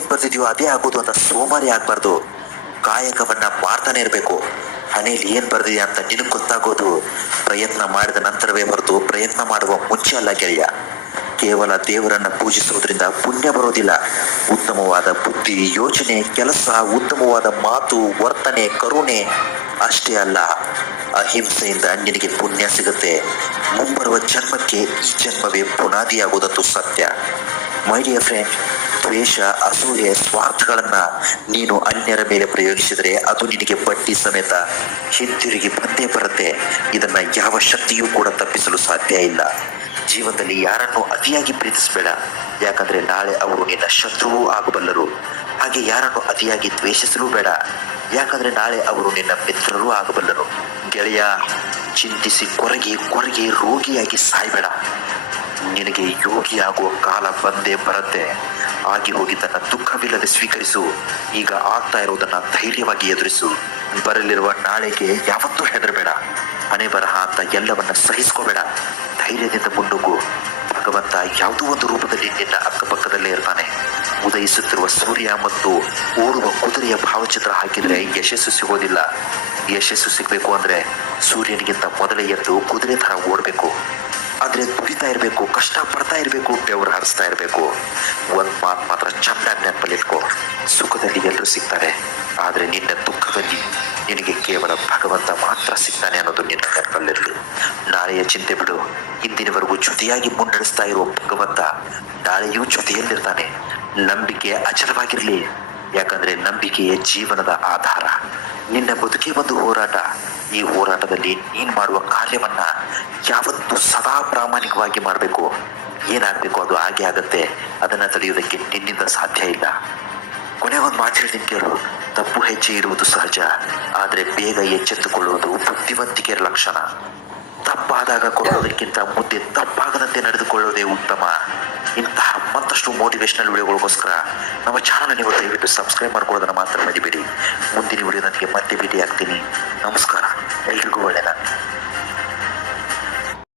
ಮಾಡ್ತಿದ್ಯೋ ಅದೇ ಆಗೋದು ಅಂತ ಸೋಮಾರಿ ಆಗ್ಬಾರ್ದು. ಕಾಯಕವನ್ನ ಮಾಡ್ತಾನೆ ಇರಬೇಕು. ಹಣೆಯಲ್ಲಿ ಏನ್ ಬರ್ದಿದೆ ಅಂತ ನಿನಗೆ ಗೊತ್ತಾಗೋದು. ಪ್ರಯತ್ನ ಮಾಡಿದ ನಂತರವೇ ಹೊರತು ಪ್ರಯತ್ನ ಮಾಡುವ ಮುಂಚೆ ಅಲ್ಲ ಗೆಳೆಯ. ಕೇವಲ ದೇವರನ್ನ ಪೂಜಿಸುವುದರಿಂದ ಪುಣ್ಯ ಬರೋದಿಲ್ಲ. ಉತ್ತಮವಾದ ಬುದ್ಧಿ, ಯೋಚನೆ, ಕೆಲಸ, ಉತ್ತಮವಾದ ಮಾತು, ವರ್ತನೆ, ಕರುಣೆ ಅಷ್ಟೇ ಅಲ್ಲ. ಅಹಿಂಸೆಯಿಂದ ನಿನಗೆ ಪುಣ್ಯ ಸಿಗುತ್ತೆ. ಮುಂಬರುವ ಜನ್ಮಕ್ಕೆ ಈ ಜನ್ಮವೇ ಬುನಾದಿಯಾಗುವುದಂತೂ ಸತ್ಯ. ಮೈ ಡಿಯರ್ ಫ್ರೆಂಡ್ ದ್ವೇಷ, ಅಸೂಯೆ, ಸ್ವಾರ್ಥಗಳನ್ನ ನೀನು ಅನ್ಯರ ಮೇಲೆ ಪ್ರಯೋಗಿಸಿದರೆ ಅದು ನಿನಗೆ ಬಡ್ಡಿ ಸಮೇತ ಹಿಂತಿರುಗಿ ಬಂದೇ ಬರುತ್ತೆ. ಇದನ್ನ ಯಾವ ಶಕ್ತಿಯೂ ಕೂಡ ತಪ್ಪಿಸಲು ಸಾಧ್ಯ ಇಲ್ಲ. ಜೀವನದಲ್ಲಿ ಯಾರನ್ನು ಅತಿಯಾಗಿ ಪ್ರೀತಿಸಬೇಡ. ಯಾಕಂದ್ರೆ ನಾಳೆ ಅವರು ನಿನ್ನ ಶತ್ರುವೂ ಆಗಬಲ್ಲರು. ಹಾಗೆ ಯಾರನ್ನು ಅತಿಯಾಗಿ ದ್ವೇಷಿಸಲು ಬೇಡ. ಯಾಕಂದ್ರೆ ನಾಳೆ ಅವರು ನಿನ್ನ ಮಿತ್ರರೂ ಆಗಬಲ್ಲರು. ಗೆಳೆಯ, ಚಿಂತಿಸಿ ಕೊರಗಿ ಕೊರಗಿ ರೋಗಿಯಾಗಿ ಸಾಯ್ಬೇಡ. ನಿನಗೆ ಯೋಗಿಯಾಗುವ ಕಾಲ ಬಂದೇ ಬರುತ್ತೆ. ಆಗಿ ಹೋಗಿ ತನ್ನ ದುಃಖವಿಲ್ಲದೆ ಸ್ವೀಕರಿಸು. ಈಗ ಆಗ್ತಾ ಇರುವುದನ್ನ ಧೈರ್ಯವಾಗಿ ಎದುರಿಸು. ಬರಲಿರುವ ನಾಳೆಗೆ ಯಾವತ್ತೂ ಹೆದರಬೇಡ. ಮನೆ ಬರಹ ಅಂತ ಎಲ್ಲವನ್ನ ಸಹಿಸ್ಕೋಬೇಡ. ಧೈರ್ಯದಿಂದ ಮುನ್ನುಗ್ಗು. ಭಗವಂತ ಯಾವುದೋ ಒಂದು ರೂಪದಲ್ಲಿ ನಿನ್ನ ಅಕ್ಕಪಕ್ಕದಲ್ಲೇ ಇರ್ತಾನೆ. ಉದಯಿಸುತ್ತಿರುವ ಸೂರ್ಯ ಮತ್ತು ಓಡುವ ಕುದುರೆಯ ಭಾವಚಿತ್ರ ಹಾಕಿದ್ರೆ ಯಶಸ್ಸು ಸಿಗೋದಿಲ್ಲ. ಯಶಸ್ಸು ಸಿಗಬೇಕು ಅಂದ್ರೆ ಸೂರ್ಯನಿಗಿಂತ ಮೊದಲೇ ಎದ್ದು ಕುದುರೆ ಥರ ಓಡಬೇಕು. ಆದ್ರೆ ದುಡಿತಾ ಇರಬೇಕು ಕಷ್ಟ ಪಡ್ತಾ ಇರಬೇಕು ಬೆವರು ಹರಿಸ್ತಾ ಇರಬೇಕು. ಒಂದ್ ಮಾತು ಮಾತ್ರ ಚೆನ್ನಾಗಿ ನೆನಪಲ್ಲಿಟ್ಕೋ. ಸುಖದಲ್ಲಿ ಎಲ್ಲರೂ ಸಿಗ್ತಾರೆ. ಆದ್ರೆ ನಿನ್ನ ದುಃಖದಲ್ಲಿ ನಿನಗೆ ಕೇವಲ ಭಗವಂತ ಮಾತ್ರ ಸಿಗ್ತಾನೆ ಅನ್ನೋದು ನಿನ್ನ ನೆನಪಲ್ಲಿರಲಿ. ನಾಳೆಯ ಚಿಂತೆ ಬಿಡು. ಇಂದಿನವರೆಗೂ ಜೊತೆಯಾಗಿ ಮುನ್ನಡೆಸ್ತಾ ಇರುವ ಭಗವಂತ ನಾಳೆಯೂ ಜೊತೆಯಲ್ಲಿರ್ತಾನೆ ನಂಬಿಕೆ ಅಚಲವಾಗಿರಲಿ. ಯಾಕಂದ್ರೆ ನಂಬಿಕೆಯೇ ಜೀವನದ ಆಧಾರ. ನಿನ್ನ ಬದುಕೇ ಒಂದು ಹೋರಾಟ. ಈ ಹೋರಾಟದಲ್ಲಿ ನೀನು ಮಾಡುವ ಕಾರ್ಯವನ್ನ ಯಾವತ್ತೂ ಸದಾ ಪ್ರಾಮಾಣಿಕವಾಗಿ ಮಾಡಬೇಕು. ಏನಾಗಬೇಕು ಅದು ಹಾಗೆ ಆಗತ್ತೆ. ಅದನ್ನ ತಡೆಯುವುದಕ್ಕೆ ನಿನ್ನಿಂದ ಸಾಧ್ಯ ಇಲ್ಲ. ಕೊನೆ ಒಂದು ಮಾತು ಹೇಳ್ತೀನಿ ತಪ್ಪು ಹೆಜ್ಜೆ ಇರುವುದು ಸಹಜ. ಆದರೆ ಬೇಗ ಎಚ್ಚೆತ್ತುಕೊಳ್ಳುವುದು ಬುದ್ಧಿವಂತಿಕೆಯ ಲಕ್ಷಣ. ತಪ್ಪಾದಾಗ ಕೊಡೋದಕ್ಕಿಂತ ಮುಂದೆ ತಪ್ಪಾಗದಂತೆ ನಡೆದುಕೊಳ್ಳೋದೇ ಉತ್ತಮ. ಇಂತಹ ಮತ್ತಷ್ಟು ಮೋಟಿವೇಶನಲ್ ವಿಡಿಯೋಗಳಿಗೋಸ್ಕರ ನಮ್ಮ ಚಾನಲ್ ನೀವು ದಯವಿಟ್ಟು ಸಬ್ಸ್ಕ್ರೈಬ್ ಮಾಡ್ಕೊಳ್ಳೋದನ್ನ ಮಾತ್ರ ಮರಿಬೇಡಿ. ಮುಂದಿನ ವಿಡಿಯೋ ನನಗೆ ಮತ್ತೆ ಭೇಟಿ ಆಗ್ತೀನಿ ನಮಸ್ಕಾರ. ಎಲ್ರಿಗೂ ಒಳ್ಳೆಯದ